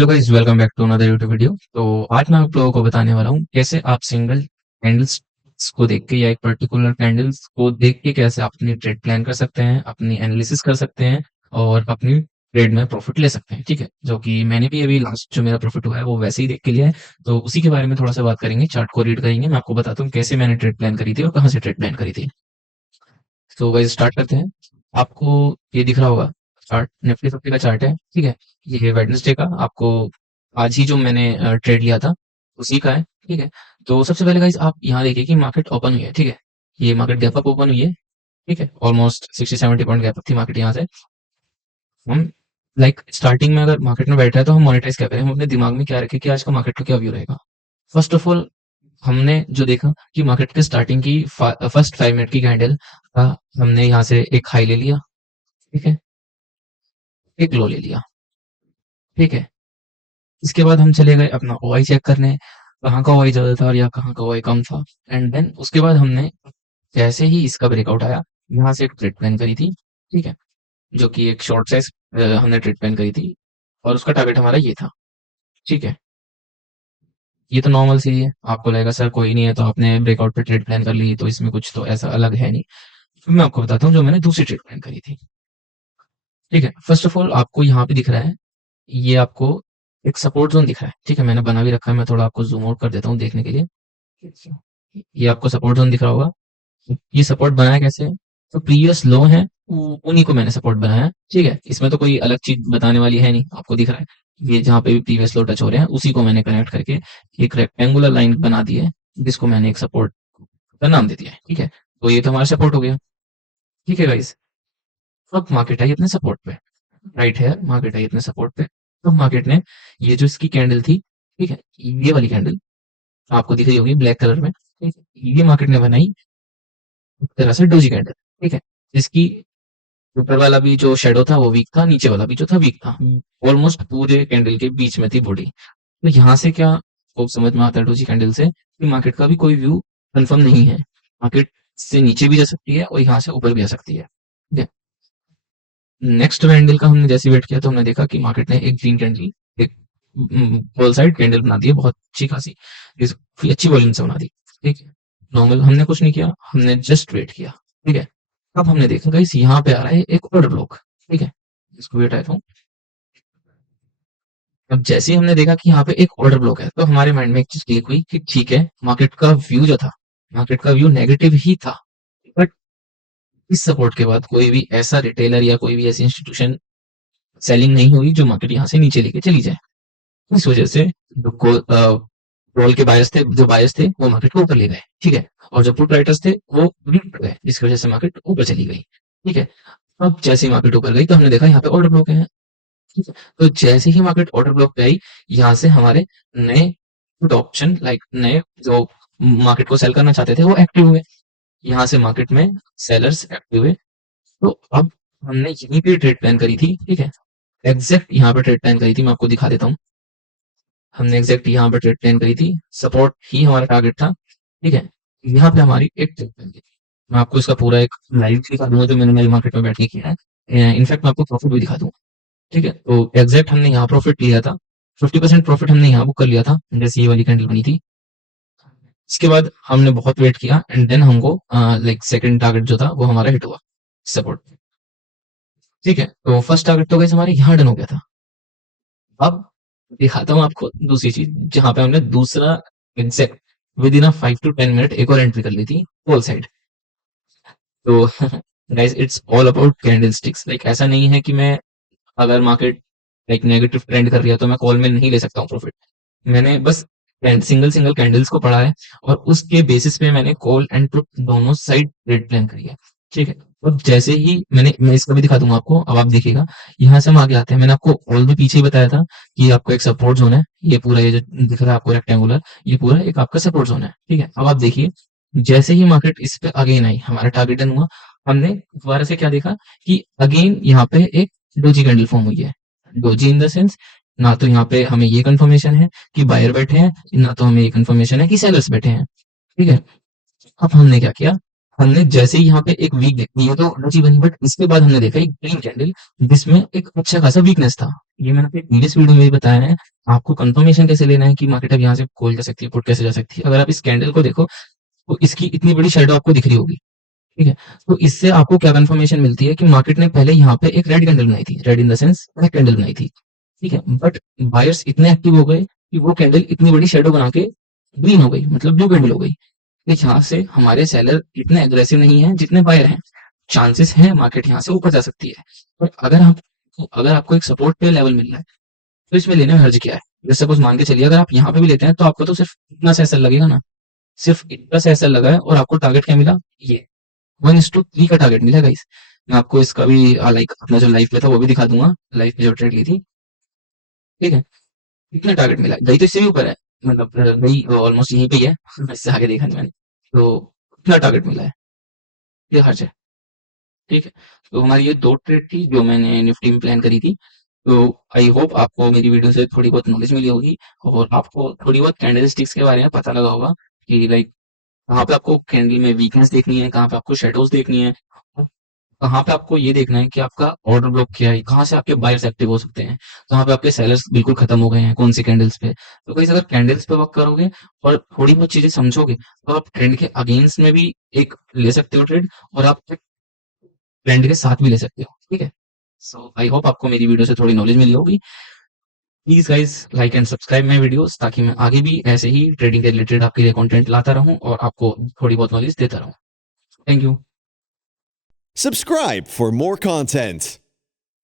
Hello guys, welcome back to another YouTube video. तो आज मैं आप लोगों को बताने वाला हूँ कैसे आप सिंगल कैंडल्स को देख के या एक पर्टिकुलर कैंडल्स को देख के कैसे आप अपनी ट्रेड प्लान कर सकते हैं, अपनी एनालिसिस कर सकते हैं और अपनी ट्रेड में प्रॉफिट ले सकते हैं। ठीक है, जो कि मैंने भी अभी लास्ट जो मेरा प्रॉफिट हुआ है वो वैसे ही देख के लिया है। तो उसी के बारे में थोड़ा सा बात करेंगे, चार्ट को रीड करेंगे, मैं आपको बताता हूँ कैसे मैंने ट्रेड प्लान करी थी और कहाँ से ट्रेड प्लान करी थी। तो गाइस स्टार्ट करते हैं। आपको ये दिख रहा होगा चार्ट, निफ्टी 50 का चार्ट है। ठीक है, ये वेडनेसडे का आपको आज ही जो मैंने ट्रेड लिया था उसी का है। ठीक है, तो सबसे पहले गाइस आप यहाँ देखिए कि मार्केट ओपन हुई है। ठीक है, ये मार्केट गैप अप ओपन हुई है। ठीक है, ऑलमोस्ट 60-70 पॉइंट गैप अप थी मार्केट यहाँ से। हम स्टार्टिंग में अगर मार्केट में बैठ रहे हैं तो हम मोनेटाइज क्या करें, हम अपने दिमाग में क्या रखें कि आज का मार्केट का क्या व्यू रहेगा। फर्स्ट ऑफ ऑल हमने जो देखा कि मार्केट के स्टार्टिंग की फर्स्ट 5 मिनट की कैंडल का हमने यहाँ से एक हाई ले लिया। ठीक है, एक लो ले लिया। ठीक है, इसके बाद हम चले गए अपना ओआई चेक करने, कहाँ का ओआई ज्यादा था और या कहाँ का ओआई कम था। एंड देन उसके बाद हमने जैसे ही इसका ब्रेकआउट आया यहाँ से एक ट्रेड प्लान करी थी। ठीक है, जो कि एक शॉर्ट साइज हमने ट्रेड प्लान करी थी और उसका टारगेट हमारा ये था। ठीक है, ये तो नॉर्मल सी है, आपको लगेगा सर कोई नहीं है तो आपने ब्रेकआउट पे ट्रेड प्लान कर ली तो इसमें कुछ तो ऐसा अलग है नहीं। फिर मैं आपको बताता हूँ जो मैंने दूसरी ट्रेड प्लान करी थी। ठीक है, फर्स्ट ऑफ ऑल आपको यहाँ पे दिख रहा है, ये आपको एक सपोर्ट जोन दिख रहा है। ठीक है, मैंने बना भी रखा है, मैं थोड़ा आपको जूम आउट कर देता हूँ देखने के लिए। ये आपको सपोर्ट जोन दिख रहा होगा। ये सपोर्ट बनाया कैसे है? तो प्रीवियस लो है, उन्हीं को मैंने सपोर्ट बनाया है। ठीक है, इसमें तो कोई अलग चीज बताने वाली है नहीं, आपको दिख रहा है ये जहाँ पे भी प्रीवियस लो टच हो रहे हैं उसी को मैंने कनेक्ट करके एक रेक्टेंगुलर लाइन बना दी है, जिसको मैंने एक सपोर्ट का नाम दे दिया है। ठीक है, तो ये तो हमारा सपोर्ट हो गया। ठीक है गाइस, अब मार्केट आई अपने सपोर्ट पे, राइट है, मार्केट आई अपने सपोर्ट पे। अब मार्केट ने ये जो इसकी कैंडल थी, ठीक है, ये वाली कैंडल आपको दिख रही होगी ब्लैक कलर में। ठीक है, ये मार्केट ने बनाई एक तरह से डोजी कैंडल। ठीक है, जिसकी ऊपर वाला भी जो शेडो था वो वीक था, नीचे वाला भी जो था वीक था, ऑलमोस्ट पूरे कैंडल के बीच में थी बॉडी। तो यहाँ से क्या को समझ में आता है डोजी कैंडल से कि मार्केट का भी कोई व्यू कंफर्म नहीं है, मार्केट से नीचे भी जा सकती है और यहाँ से ऊपर भी आ सकती है। ठीक है, नेक्स्ट कैंडल का हमने जैसे वेट किया तो हमने देखा कि मार्केट ने एक ग्रीन कैंडल, एक होल साइड कैंडल बना दी है, बहुत अच्छी खासी, काफी अच्छी वॉल्यूम से बना दी। ठीक है, नॉर्मल हमने कुछ नहीं किया, हमने जस्ट वेट किया। ठीक है, अब हमने देखा गाइस यहाँ पे आ रहा है एक ऑर्डर ब्लॉक। ठीक है, इसको वेट आया था। अब जैसे ही हमने देखा कि यहाँ पे एक ऑर्डर ब्लॉक है तो हमारे माइंड में एक चीज क्लिक हुई कि ठीक है, मार्केट का व्यू जो था, मार्केट का व्यू नेगेटिव ही था, बट इस सपोर्ट के बाद कोई भी ऐसा रिटेलर या कोई भी ऐसी इंस्टीट्यूशन सेलिंग नहीं हुई जो मार्केट यहाँ से नीचे लेके चली जाए। इस वजह से जो कॉल के बायर्स थे, जो बायर्स थे वो मार्केट को ऊपर ले गए। ठीक है, और जो पुट राइटर्स थे वो नीचे गए, जिसकी वजह से मार्केट ऊपर चली गई। ठीक है, अब जैसे ही मार्केट ऊपर गई तो हमने देखा यहाँ पे ऑर्डर ब्लॉक है। ठीक है, तो जैसे ही मार्केट ऑर्डर ब्लॉक पे आई, यहाँ से हमारे नए पुट ऑप्शन नए जो मार्केट को सेल करना चाहते थे वो एक्टिव हुए। यहाँ से मार्केट में सेलर्स एक्टिव हुए। तो अब हमने यहीं पे ट्रेड प्लान करी थी। ठीक है, एग्जैक्ट यहाँ पे ट्रेड प्लान करी थी, मैं आपको दिखा देता हूँ। हमने एग्जैक्ट यहाँ पे ट्रेड प्लान करी थी, सपोर्ट ही हमारा टारगेट था। ठीक है, यहाँ पे हमारी एक ट्रेड प्लान थी, मैं आपको इसका पूरा एक लाइव दिखा दूंगा जो मैंने लाइव मार्केट में बैठ के किया है। इनफैक्ट मैं आपको प्रॉफिट भी दिखा दूंगा। ठीक है, तो एग्जैक्ट हमने यहाँ प्रॉफिट लिया था, 50% प्रॉफिट हमने यहाँ बुक कर लिया था जैसे ये वाली कैंडल बनी थी। इसके बाद हमने बहुत वेट किया एंड देन हमको सेकंड टारगेट जो था वो हमारा हिट हुआ, सपोर्ट। ठीक है, तो फर्स्ट टारगेट तो गाइस हमारे यहाँ डन हो गया था। अब दिखाता हूँ आपको दूसरी चीज, जहां पे हमने दूसरा exact with in 5 to 10 minute एक और एंट्री कर ली थी होल साइड। तो guys it's all about candle sticks. ऐसा नहीं है कि मैं अगर मार्केट नेगेटिव ट्रेंड कर रही है तो मैं कॉल में नहीं ले सकता हूँ प्रॉफिट। मैंने बस सिंगल सिंगल कैंडल्स को पढ़ा है और उसके बेसिस पे मैंने कॉल एंड पुट दोनों साइड ट्रेड प्लान करी है। ठीक है, अब जैसे ही मैं इसका भी दिखा दूंगा आपको, अब आप देखिएगा यहाँ से हम आगे आते हैं। मैंने आपको ऑल भी पीछे ही बताया था कि आपको एक सपोर्ट जोन है, ये पूरा ये जो दिख रहा है आपको रेक्टेंगुलर, ये पूरा एक आपका सपोर्ट जोन है। ठीक है, अब आप देखिए जैसे ही मार्केट इस पे अगेन आई, हमारा टारगेट डन हुआ, हमने दोबारा से क्या देखा कि अगेन यहाँ पे एक डोजी कैंडल फॉर्म हुई है। डोजी इन द सेंस, ना तो यहाँ पे हमें ये कंफर्मेशन है कि बायर बैठे हैं, ना तो हमें ये कंफर्मेशन है कि सेलर्स बैठे हैं। ठीक है, अब हमने क्या किया, हमने जैसे ही यहाँ पे एक वीक देखी है तो अच्छी बनी, बट इसके बाद हमने देखा एक ग्रीन कैंडल जिसमें एक अच्छा खासा वीकनेस था। ये मैंने अपने प्रीवियस वीडियो में भी बताया है। आपको कंफर्मेशन कैसे लेना है कि मार्केट अब यहाँ से कॉल जा सकती है, पुट कैसे जा सकती है। अगर आप इस कैंडल को देखो तो इसकी इतनी बड़ी शेडो आपको दिख रही होगी, ठीक है। तो इससे आपको क्या कंफर्मेशन मिलती है कि मार्केट ने पहले यहाँ पे एक रेड कैंडल बनाई थी, red in the sense black candle बनाई थी, ठीक है। बट बायर्स इतने एक्टिव हो गए कि वो कैंडल इतनी बड़ी शेडो बना के ग्रीन हो गई, मतलब ब्लू कैंडल हो गई। कि यहाँ से हमारे सेलर इतने एग्रेसिव नहीं है जितने बायर हैं। चांसेस हैं मार्केट यहाँ से ऊपर जा सकती है। पर अगर आपको एक सपोर्ट पे लेवल मिल रहा है तो इसमें लेने में हर्ज क्या है। जैसे सपोज मान के चलिए अगर आप यहाँ पे भी लेते हैं तो आपको तो सिर्फ इतना सा एसएल लगेगा ना, सिर्फ इतना सा एसएल लगा है और आपको टारगेट क्या मिला, ये 1:3 का टारगेट मिला गाइस। मैं आपको इसका भी लाइक अपना जो लाइफ पे था वो भी दिखा दूंगा, लाइफ पे जो ट्रेड ली थी, ठीक है। कितना टारगेट मिला है, गई तो इससे भी ऊपर है, मतलब गई ऑलमोस्ट यहीं पे ही है इससे आगे देखा नहीं मैंने। तो कितना टारगेट मिला है, ये हर्ज है, ठीक है। तो हमारी ये 2 ट्रेड थी जो मैंने निफ्टी में प्लान करी थी। तो आई होप आपको मेरी वीडियो से थोड़ी बहुत नॉलेज मिली होगी और आपको थोड़ी बहुत कैंडलस्टिक्स के बारे में पता लगा होगा कि लाइक कहाँ पे आपको कैंडल में वीकनेस देखनी है, कहाँ पे आपको शेडोज देखनी है, कहाँ पे आपको ये देखना है कि आपका ऑर्डर ब्लॉक क्या है, कहाँ से आपके बायर्स एक्टिव हो सकते हैं, कहाँ पे आपके सेलर्स बिल्कुल खत्म हो गए हैं, कौन सी कैंडल्स पे। तो गाइस अगर कैंडल्स पे वर्क करोगे और थोड़ी बहुत चीजें समझोगे तो आप ट्रेंड के अगेंस्ट में भी एक ले सकते हो ट्रेड, और आप ट्रेंड के साथ भी ले सकते हो, ठीक है। सो आई होप आपको मेरी वीडियो से थोड़ी नॉलेज मिली होगी। Please guys like and subscribe my videos ताकि मैं आगे भी ऐसे ही ट्रेडिंग के रिलेटेड आपके लिए कंटेंट लाता रहूं और आपको थोड़ी बहुत नॉलेज देता रहूं। Thank you. Subscribe for more content.